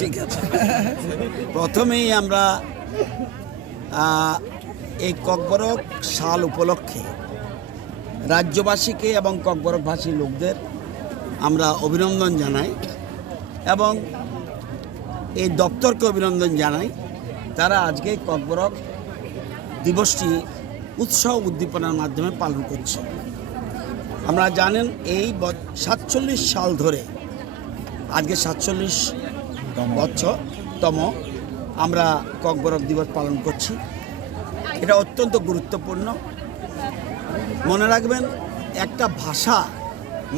ঠিক আছে, প্রথমেই আমরা এই ককবরক সাল উপলক্ষে রাজ্যবাসীকে এবং ককবরকভাষী লোকদের আমরা অভিনন্দন জানাই এবং এই দপ্তরকে অভিনন্দন জানাই। তারা আজকে ককবরক দিবসটি উৎসাহ উদ্দীপনার মাধ্যমে পালন করছে। আমরা জানেন এই 47 সাল ধরে আজকে 47তম আমরা ককবরক দিবস পালন করছি। এটা অত্যন্ত গুরুত্বপূর্ণ। মনে রাখবেন, একটা ভাষা,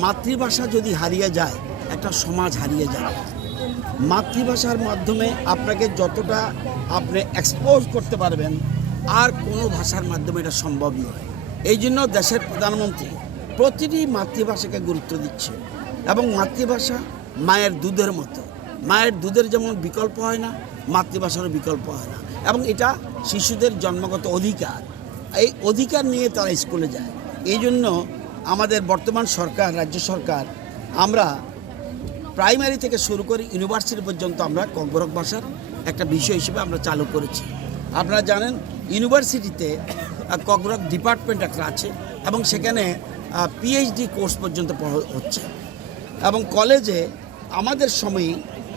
মাতৃভাষা যদি হারিয়ে যায়, একটা সমাজ হারিয়ে যায়। মাতৃভাষার মাধ্যমে আপনাকে যতটা আপনি এক্সপোজ করতে পারবেন, আর কোনো ভাষার মাধ্যমে এটা সম্ভব নয়। এই জন্য দেশের প্রধানমন্ত্রী প্রতিটি মাতৃভাষাকে গুরুত্ব দিচ্ছে এবং মাতৃভাষা মায়ের দুধের মতো। মায়ের দুধের যেমন বিকল্প হয় না, মাতৃভাষারও বিকল্প হয় না এবং এটা শিশুদের জন্মগত অধিকার। এই অধিকার নিয়ে তারা স্কুলে যায়। এই জন্য আমাদের বর্তমান সরকার, রাজ্য সরকার, আমরা প্রাইমারি থেকে শুরু করে ইউনিভার্সিটি পর্যন্ত আমরা ককবরক ভাষার একটা বিষয় হিসেবে আমরা চালু করেছি। আপনারা জানেন, ইউনিভার্সিটিতে ককবরক ডিপার্টমেন্ট একটা আছে এবং সেখানে পিএইচডি কোর্স পর্যন্ত হচ্ছে এবং কলেজে আমাদের সময়ে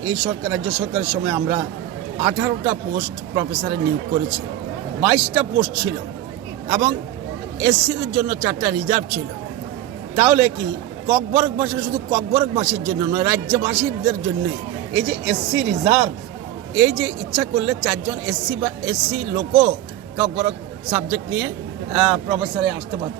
এই সরকার, রাজ্য সরকারের সময় আমরা 18টা পোস্ট প্রফেসরের নিয়োগ করেছি। 22টা পোস্ট ছিল এবং এসসিদের জন্য 4টা রিজার্ভ ছিল। তাহলে কি ককবরক ভাষা শুধু ককবরকবাসীর জন্য নয়, রাজ্যবাসীদের জন্য এই যে এসসি রিজার্ভ, এই যে ইচ্ছা করলে 4 জন এসসি লোকও ককবরক সাবজেক্ট নিয়ে প্রফেসরে আসতে পারত।